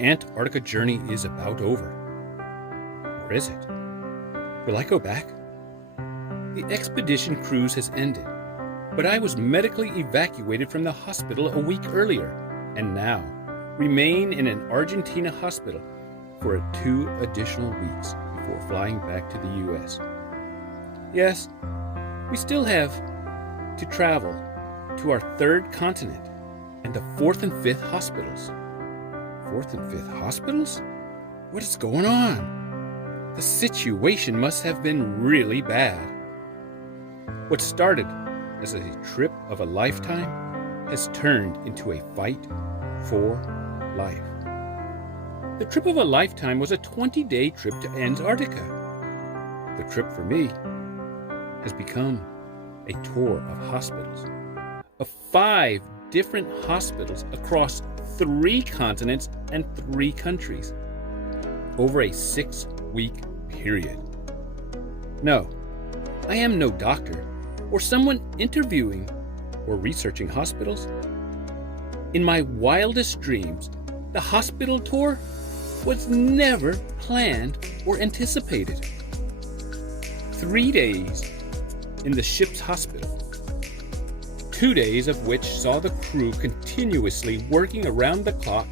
The Antarctica journey is about over. Or is it? Will I go back? The expedition cruise has ended, but I was medically evacuated from the hospital a week earlier, and now remain in an Argentina hospital for 2 additional weeks before flying back to the U.S. Yes, we still have to travel to our 3rd continent and the 4th and 5th hospitals. 4th and 5th hospitals? What is going on? The situation must have been really bad. What started as a trip of a lifetime has turned into a fight for life. The trip of a lifetime was a 20-day trip to Antarctica. The trip for me has become a tour of hospitals, of 5 different hospitals across 3 continents and 3 countries over a 6-week period. No, I am no doctor or someone interviewing or researching hospitals. In my wildest dreams, the hospital tour was never planned or anticipated. 3 days in the ship's hospital, 2 days of which saw the crew continuously working around the clock,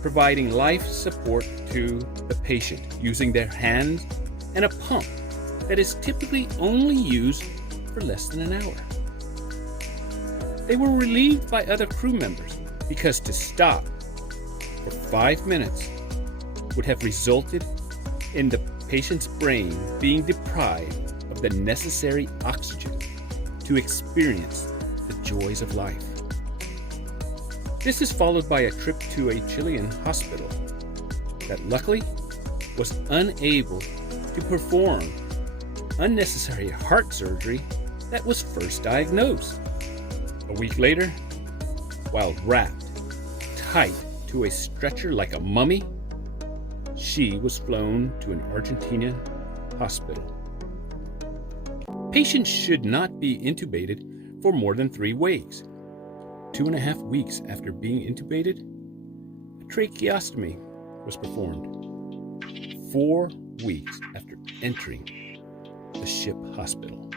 providing life support to the patient using their hands and a pump that is typically only used for less than an hour. They were relieved by other crew members because to stop for 5 minutes would have resulted in the patient's brain being deprived of the necessary oxygen to experience the joys of life. This is followed by a trip to a Chilean hospital that luckily was unable to perform unnecessary heart surgery that was first diagnosed. A week later, while wrapped tight to a stretcher like a mummy, she was flown to an Argentinian hospital. Patients should not be intubated for more than 3 weeks. 2.5 weeks after being intubated, a tracheostomy was performed. 4 weeks after entering the ship hospital.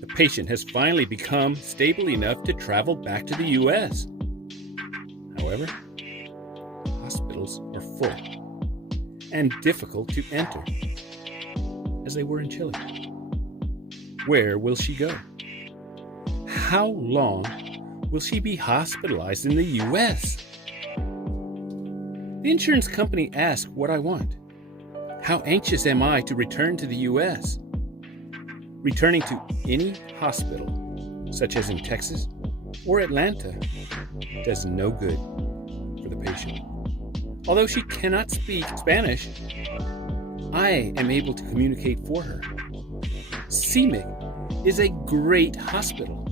The patient has finally become stable enough to travel back to the U.S. However, hospitals are full and difficult to enter, as they were in Chile. Where will she go? How long will she be hospitalized in the U.S.? The insurance company asked what I want. How anxious am I to return to the U.S.? Returning to any hospital, such as in Texas or Atlanta, does no good for the patient. Although she cannot speak Spanish, I am able to communicate for her. CMIC is a great hospital.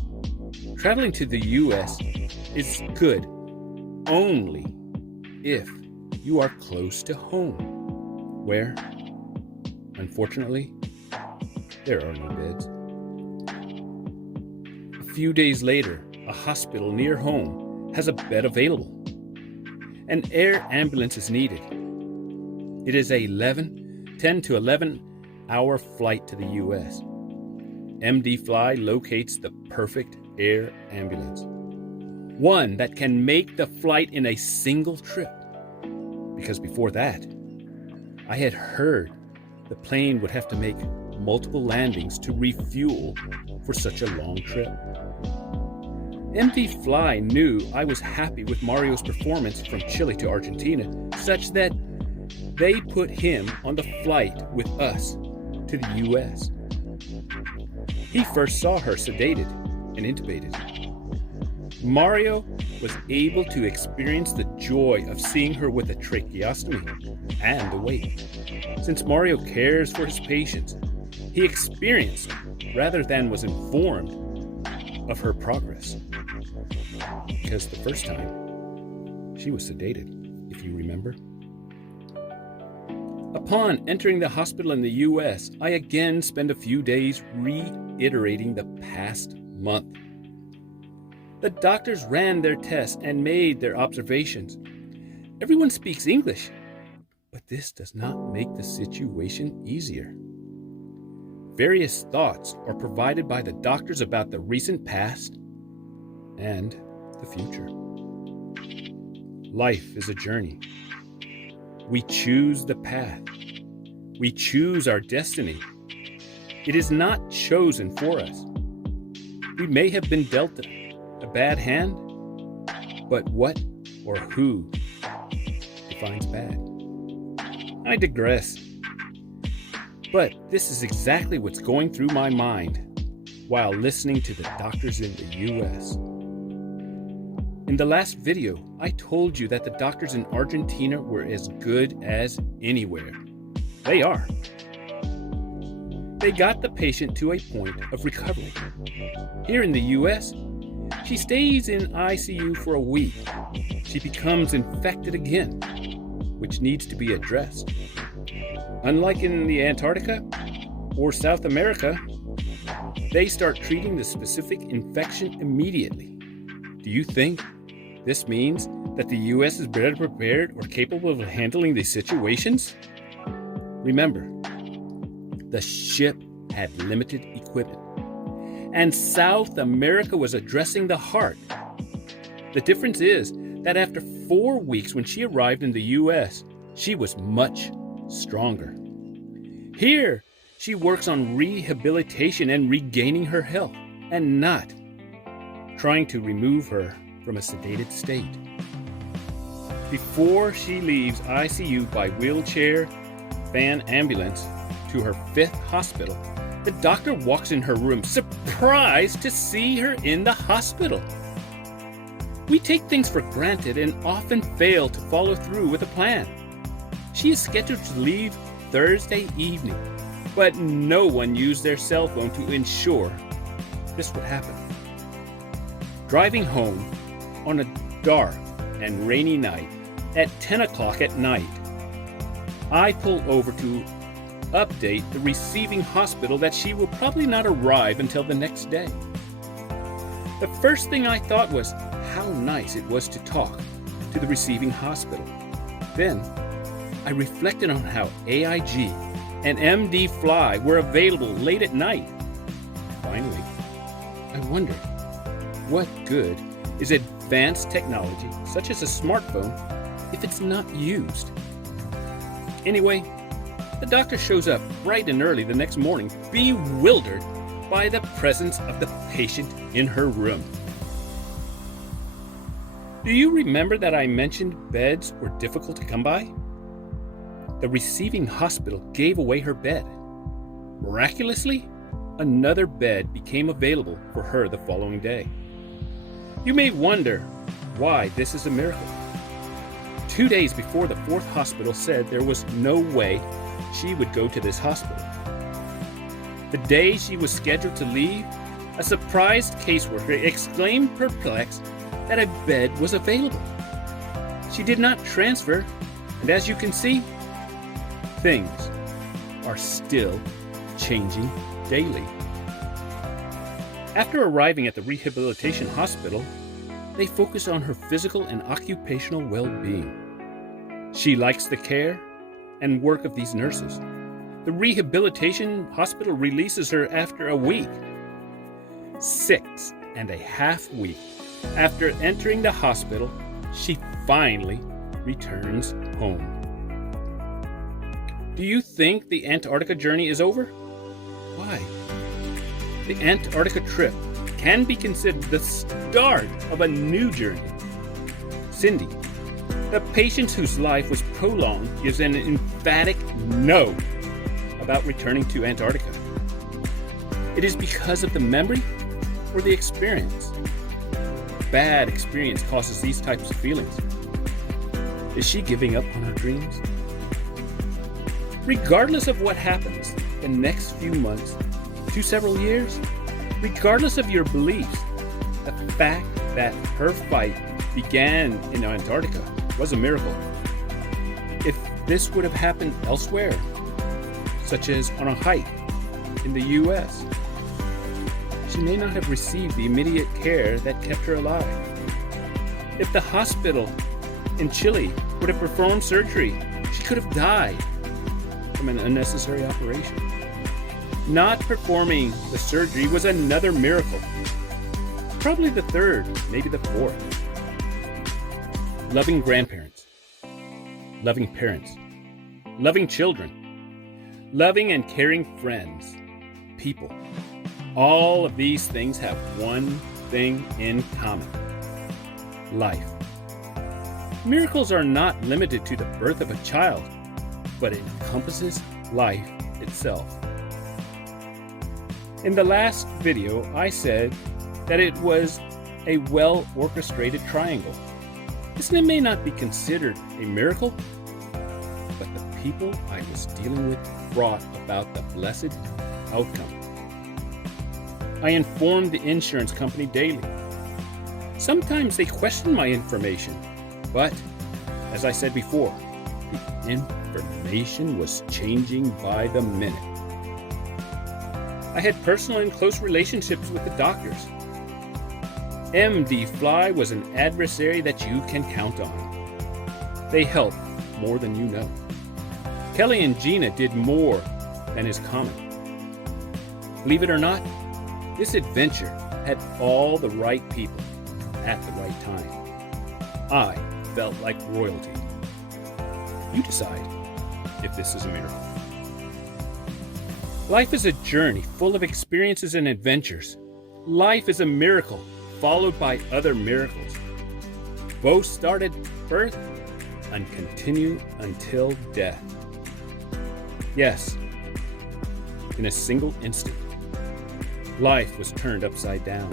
Traveling to the U.S. is good only if you are close to home, where, unfortunately, there are no beds. A few days later, a hospital near home has a bed available. An air ambulance is needed. It is a 10 to 11 hour flight to the U.S. MD Fly locates the perfect air ambulance, one that can make the flight in a single trip. Because before that, I had heard the plane would have to make multiple landings to refuel for such a long trip. MD Fly knew I was happy with Mario's performance from Chile to Argentina, such that they put him on the flight with us to the U.S. He first saw her sedated and intubated. Mario was able to experience the joy of seeing her with a tracheostomy and awake. Since Mario cares for his patients, he experienced rather than was informed of her progress. Because the first time, she was sedated, if you remember. Upon entering the hospital in the U.S., I again spent a few days reiterating the past month. The doctors ran their tests and made their observations. Everyone speaks English, but this does not make the situation easier. Various thoughts are provided by the doctors about the recent past and the future. Life is a journey. We choose the path. We choose our destiny. It is not chosen for us. We may have been dealt a bad hand, but what or who defines bad? I digress. But this is exactly what's going through my mind while listening to the doctors in the U.S. In the last video, I told you that the doctors in Argentina were as good as anywhere. They are. They got the patient to a point of recovery. Here in the U.S., she stays in ICU for a week. She becomes infected again, which needs to be addressed. Unlike in the Antarctica or South America, they start treating the specific infection immediately. Do you think this means that the U.S. is better prepared or capable of handling these situations? Remember, the ship had limited equipment, and South America was addressing the heart. The difference is that after 4 weeks when she arrived in the U.S., she was much stronger. Here, she works on rehabilitation and regaining her health, and not trying to remove her from a sedated state. Before she leaves ICU by wheelchair, van ambulance to her 5th hospital, the doctor walks in her room, surprised to see her in the hospital. We take things for granted and often fail to follow through with a plan. She is scheduled to leave Thursday evening, but no one used their cell phone to ensure this would happen. Driving home on a dark and rainy night at 10 o'clock at night, I pull over to update the receiving hospital that she will probably not arrive until the next day. The first thing I thought was how nice it was to talk to the receiving hospital. Then I reflected on how AIG and MD Fly were available late at night. Finally, I wondered, what good is advanced technology, such as a smartphone, if it's not used? Anyway, the doctor shows up bright and early the next morning, bewildered by the presence of the patient in her room. Do you remember that I mentioned beds were difficult to come by? The receiving hospital gave away her bed. Miraculously, another bed became available for her the following day. You may wonder why this is a miracle. 2 days before, the 4th hospital said there was no way she would go to this hospital. The day she was scheduled to leave, a surprised caseworker exclaimed perplexed that a bed was available. She did not transfer, and as you can see, things are still changing daily. After arriving at the rehabilitation hospital, they focus on her physical and occupational well-being. She likes the care and work of these nurses. The rehabilitation hospital releases her after a week. 6.5 weeks after entering the hospital, she finally returns home. Do you think the Antarctica journey is over? Why? The Antarctica trip can be considered the start of a new journey. Cindy, the patient whose life was prolonged, gives an emphatic no about returning to Antarctica. It is because of the memory or the experience. Bad experience causes these types of feelings. Is she giving up on her dreams? Regardless of what happens the next few months to several years, regardless of your beliefs, the fact that her fight began in Antarctica was a miracle. If this would have happened elsewhere, such as on a hike in the U.S., she may not have received the immediate care that kept her alive. If the hospital in Chile would have performed surgery. She could have died from an unnecessary operation. Not performing the surgery was another miracle. Probably the third, maybe the fourth. Loving grandparents, loving parents, loving children, loving and caring friends, people. All of these things have one thing in common: life. Miracles are not limited to the birth of a child, but it encompasses life itself. In the last video, I said that it was a well-orchestrated triangle. This may not be considered a miracle, but the people I was dealing with brought about the blessed outcome. I informed the insurance company daily. Sometimes they questioned my information, but as I said before, the information was changing by the minute. I had personal and close relationships with the doctors. MD Fly was an adversary that you can count on. They helped more than you know. Kelly and Gina did more than is common. Believe it or not, this adventure had all the right people at the right time. I felt like royalty. You decide if this is a miracle. Life is a journey full of experiences and adventures. Life is a miracle followed by other miracles. Both start at birth and continue until death. Yes, in a single instant, life was turned upside down.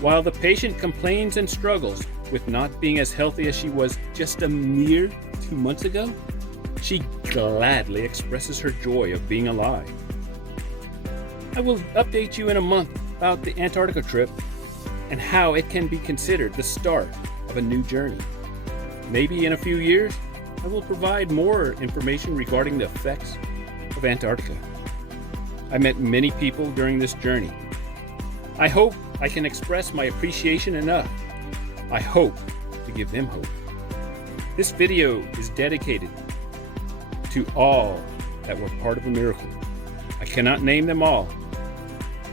While the patient complains and struggles with not being as healthy as she was just a mere 2 months ago, she gladly expresses her joy of being alive. I will update you in a month about the Antarctica trip and how it can be considered the start of a new journey. Maybe in a few years, I will provide more information regarding the effects of Antarctica. I met many people during this journey. I hope I can express my appreciation enough. I hope to give them hope. This video is dedicated to all that were part of a miracle. I cannot name them all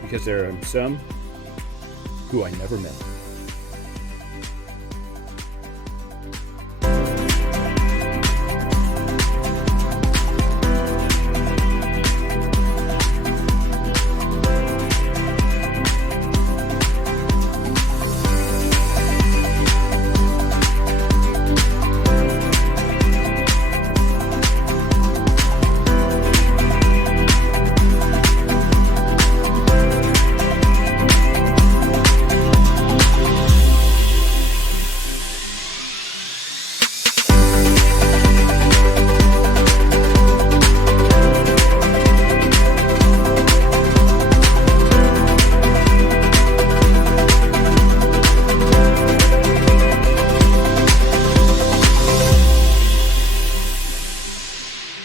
because there are some who I never met.